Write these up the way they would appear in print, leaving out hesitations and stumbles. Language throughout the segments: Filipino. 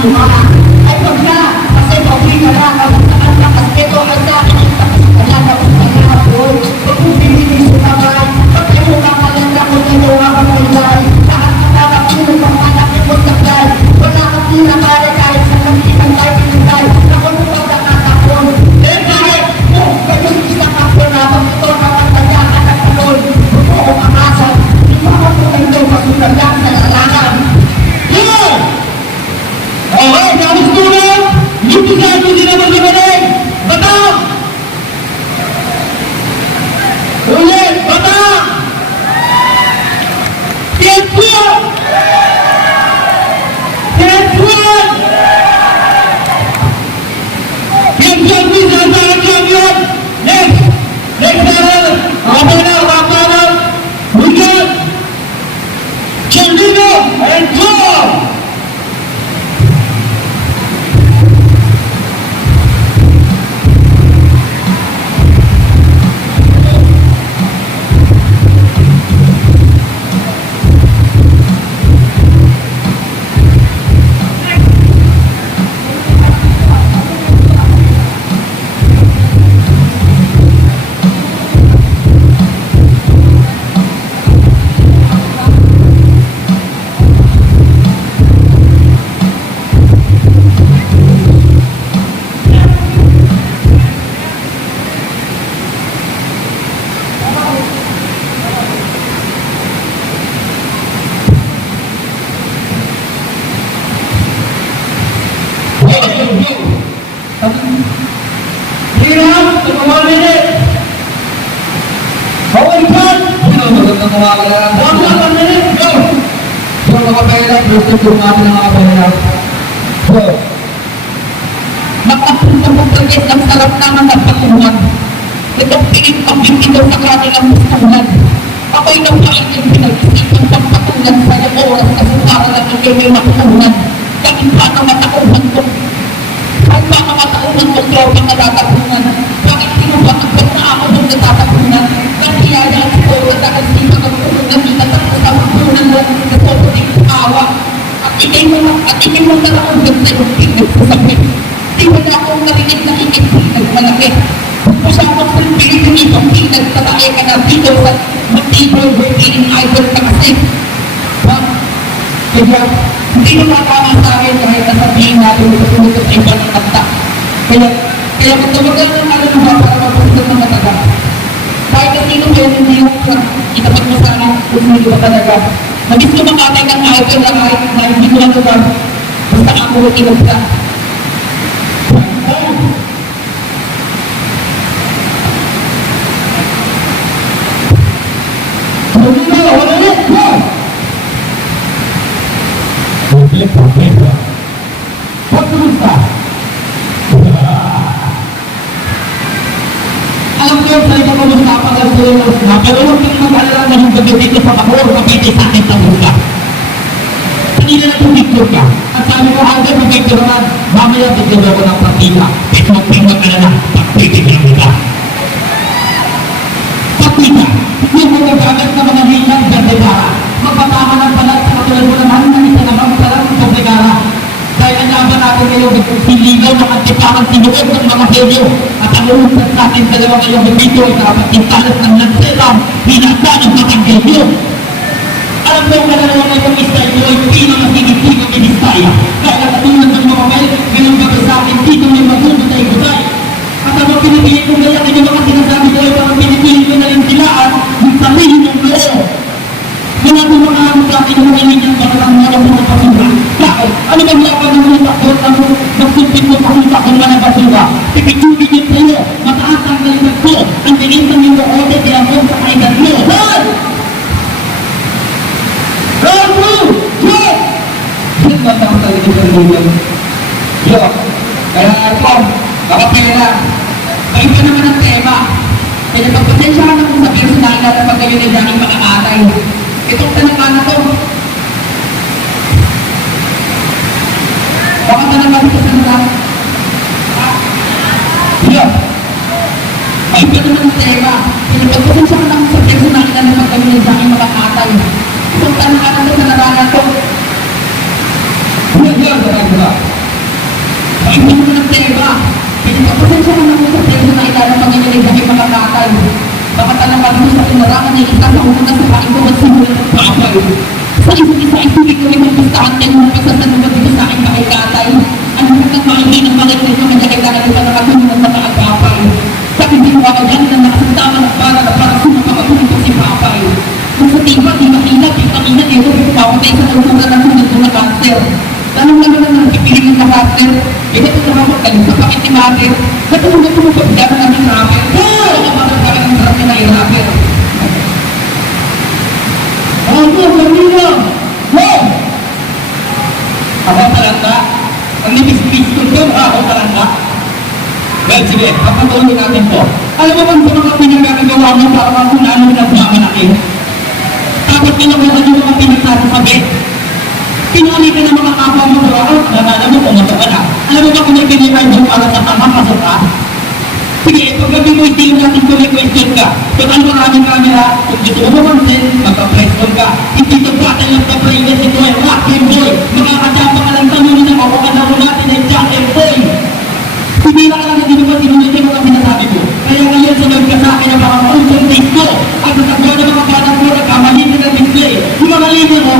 Ay, wag na! Kasi pauwi ka na! nag-aalakan. Yun! Okay, tapos tulong, lutusan mo din naman gabalik. Batang! Ulit, batang! Tiempo! Tiempo! Tiempo, bisa sa champion! Next! Next level! Okay na, makapanan! Weekend! Chandino and Tom! Hirap, 2 minute. Bawal pan. Magandang umaga lang. 1 minute. Go. So, mga kabayan, present yung natin ng mga kabayan. So, Makapunta-punta ang sarap naman ng patuhan. Itong pinipagin ito sa kanilang gustuhan. Ako'y napain yung pinag-isipan ng patulan sa iyong oras kasi para lang ang iyong makutuhan. Dahil paano matauhan ko? Kahit paano matauhan ko, tropang natatapunan. Bakit pinupakagpag na ako nung natatapunan? Nagkiyayaan ko na dahil di magpunan na minatapos sa mapunan lang na todo di awa. At ikay mo na akong ganda yung pinagsasabi. Di wala akong narinig na ikay malaki. Usapang sa Pilipinito, pinagtatae ka na dito sa matibay working idol ka kasi. Kaya, hindi naman tama sa akin kahit nasabihin natin sa sunod sa ibang kanta. Kaya magtawagan ng ano naman para mapunod ng mataga. Kahit na sino kayo hindi yung itapat mo sana kung hindi ba talaga. Nabis ko makatay ng idol na kahit na hindi ko lang naman. Basta ako ang inagsa. Alam ko yung salita ko ng napagal sa iyo, pero huwag yung mag-alala na yung gabi dito sa Bacoor, kapiti sa akin sa muka. Kanina na pumicture ka, at sabi ko, hanggang pumicture ka, mamaya bigyan ako ng partida, pero huwag mag-alala, kapiti sa muka. Partida, yung magagamit na mga hilang gandegara, magpatama ng palat sa katulad mo naman na isa namang palat sa gandegara. Dahil ang laban natin ngayon, siligaw ng antipakan sinuod ng mga helyo at ang uusap natin dalawang ngayong video ay nakapagtintalas ng lanseram binasa ng mga helyo. Alam mo yung kalalawa ngayong style mo ay pinakasinitigang ministaya. Kaya katulad ng mga mel, ngayong gabi sa akin, dito may magugot ay gutay. At ang mga pinipili ko ngayon, ang mga sinasabi ko ay parang pinipili ko na rin silaan yung sarili ng loob. Mga mga sa akin yung ininyang parang mga mga basura. Bakit? Ano bang laban ng mga takot na magsumpit mo pakunta kung mga basura? Pipitubig yun sa'yo. Mataas ang kalimat ko. Ang pininsan yung oote kaya mo sa kailan mo. Run! Run through! Go! Yan ba ang talaga sa lugan? Yo! Kaya ito, kapapila na. May ito naman ang tema. Kaya pagpasensya ka na kung sa personal na pag kayo na dyan yung makakatay. Itong tanang na to. Baka tanang ito sa nila. Yun. Ay, ito naman ang tema. Pinipagpasensya ka lang sa personal na naman kami na dyan makakatay. Itong tanang na to sa narana to. Yun, diba? Ay, ito naman ang tema. Pinipagpasensya ka lang sa personal na naman kami na dyan makakatay. Baka talaga mo sa pinarangan niya isa sa una sa kain ko at simulan ng babay. Sa isa ibig ko rin magpustahan niya yung pagsasanubat dito sa aking makikatay. Ano mo kang maingin ng balik nito na kailangan ito na nakatulungan sa kaagapay. Sa hindi mo ako dyan na nakasama na para sumapakatulong ko si papay. Kung sa tiba, di makilap, yung kaminat, ito, papatay sa kultura ng sunod na cancer. Tanong naman ang nakikiligin na cancer, ito ito naman magkalit sa pakit ni Mater, katulad mo pagkakita namin sa rapper, ano ka matagpakan ng sarap na i-rapper? Ako, kanina! No! Ako talanda? Ang nipis-pis ko doon, ako talanda? Well, sige, papatuloy natin to. Alam mo bang sa mga pinagkakagawa mo para makunan mo ng mamalaki? Tapos kinabuhan yung mga pinagsasasabi. Pinuli ka ng mga kapwa mo sa ako, nalala mo kung ano ka na. Alam mo ba kung may pinipay mo para sa tama, pasok ka? Sige, pag gabi mo, hindi natin kung may question ka. Total maraming camera, kung gusto mo mamansin, magpa-press on ka. Hindi ito battle of the brainless, ito ay rock and boy. Makakatapang ka lang tanong na makakadaro natin ay jack and boy. Hindi na ka lang hindi naman tinunod yung mga sinasabi ko. Kaya ngayon sunod ka sa akin ang mga mausong take ko. At sa tagwa ng mga batang ko, nagkamali ka ng display. Yung mga linya mo,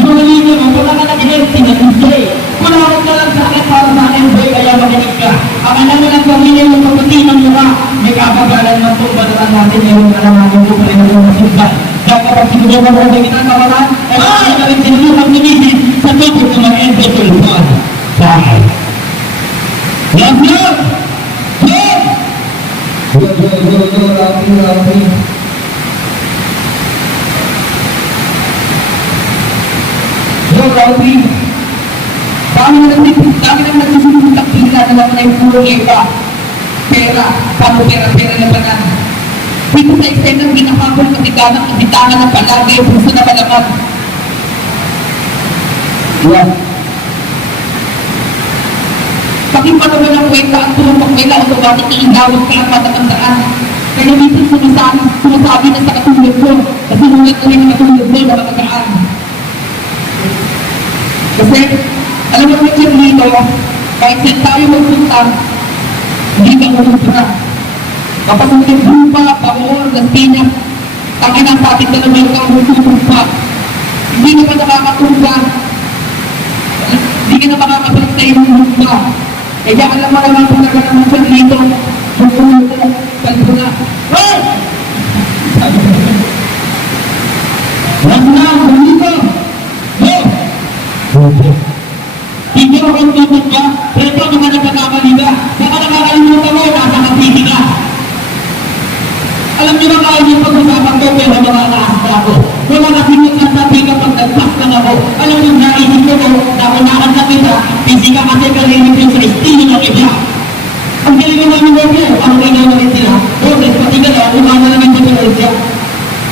Mangalina mo, wala ka nag-healthy na display. Manawag ka lang sa akin para sa akin, boy, kaya makinig ka. Ang alam mo lang pamilya mo sa puti ng mukha, may kakagalan ng pagbalaan natin, ewan ka lang natin ko pa rin ang masibay. Dahil kapag sinubukan mo rin ang kawalan, ay ka rin sinubukan nilisin sa tubig ng mga endosulfan. Bakit? Love! Love! Rapi. Yo, Rapi! Dami na nagsisimulak pila na naman ay puro iba. Pera, paano pera na banan. Dito sa eksena, ginakapol kasi ganang kapitangan ng palagi yung puso na malaman. Yan. Bakit pa naman ang kwenta ang tumupang nila o bakit iingawag ka ang matatandaan? Kaya minsan sumasabi na sa katulad ko, kasi nulat na rin ang katulad mo na matagaan. Kasi, alam mo naman yung dito, kahit saan tayo magpunta, hindi ka magpunta. Kapag yung Bupa, Pamor, Las Piñas, ang inasatin na naman ka magpupunta. Hindi ka pa nakakatumba. Hindi ka na makakapag sa iyong Bupa. Kaya alam mo naman talaga naman siya dito, magpupunta, kalbo na. Hey! Wag na, dito! Hindi mo kung tutut ka, pero ito naman nagkakamali ka. Baka nakakalimutan mo, nasa kapiti ka. Alam niyo na kaya yung pag-usapan ko, pero makakaas na ako. Wala kasi nagsasabi kapag nagpas lang ako. Alam niyo, naisip ko na unakan na kita, pisika kasi kalinig yun sa estilo ng iba. Ang galing naman yung work niya, ang galing naman rin sila. Boses, pati ka na, umana naman yung siya.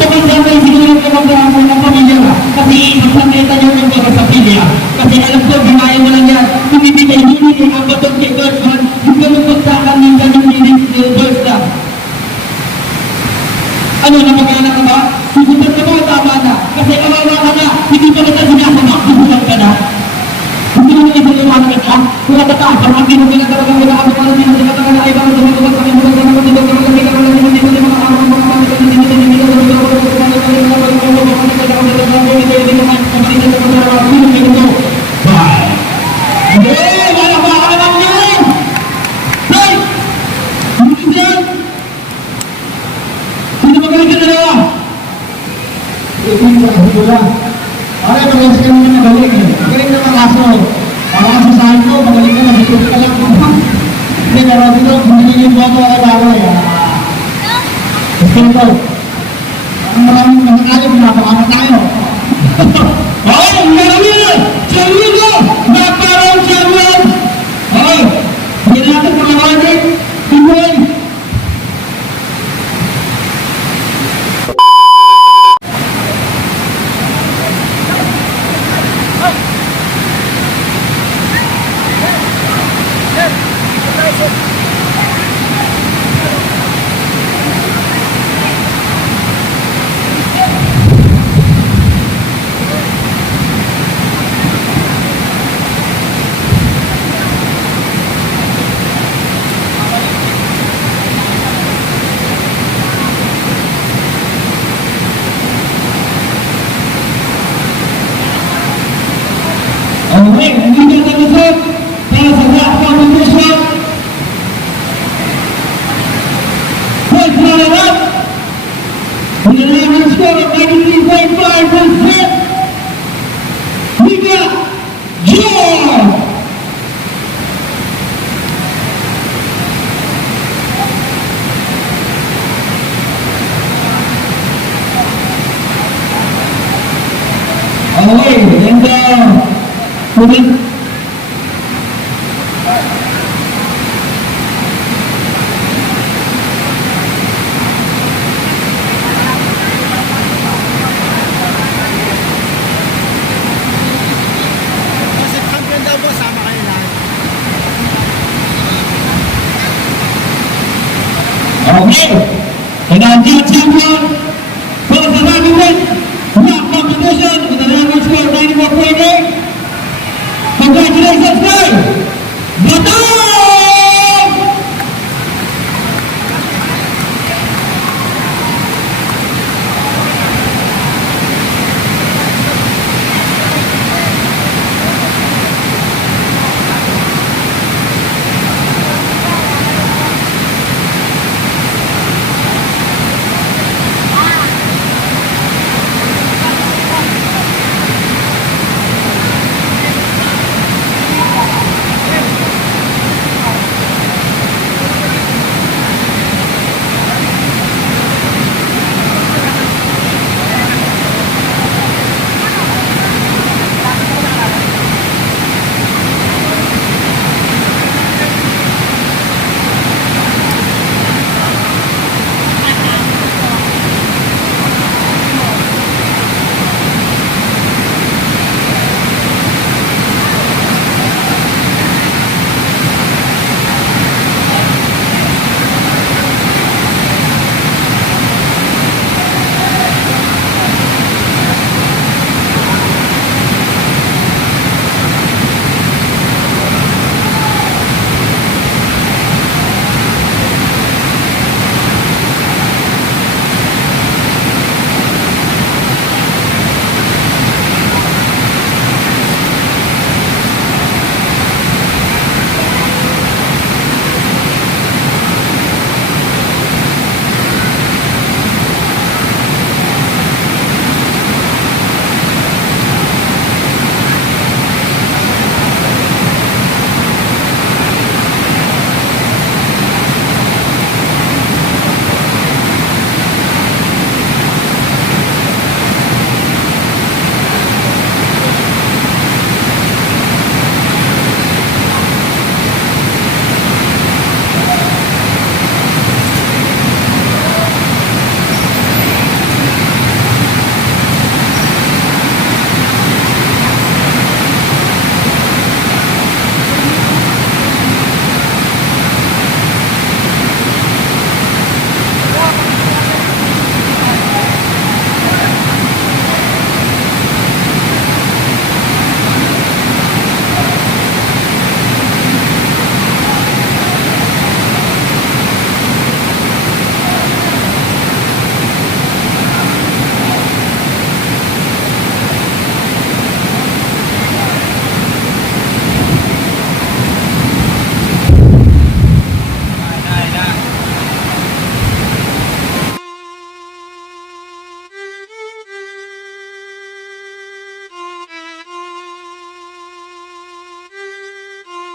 Kapag sa akin, siguro yung kapag-aamal ng pamilya ka, kasi isasakita niyo yung mga sa pamilya. Kasi alam ko, ginaya mo lang yan. Bumibigay hindi ang batong kay Godman, yung ganun pagsakan minsan yung linis ni Dorsta. Ano, napag-anak ka ba? Susunod ka ba, tama na. Kasi kawawa ka na, hindi pa kita sinasamak, susunod ka na. Gusto mo nang isang ka? Kung nagkataas, ang mga ginagawa talagang ginagawa ka na sinasakatan na ibang dumagawag sa mga Para tulis ka naman na galing eh. Galing naman kaso. Para sa saan ko, magaling ka na, dito ka lang. Hindi, pero dito, hindi yung boto ay bawal eh. Gusto ko. Ang maraming nakakali, pinapakamat tayo. Ay, ang marami na! Saludo ko! Naparang saludo! Ay, hindi natin pakawanin. Tingnan! runner-up. With an average score of 93.5%, we got George. Okay, and moving. Kasi champion daw boss, sama kayo lahat. Okay, and our new champion for the heavyweight rock competition with an average score of 94.8. Congratulations, guys!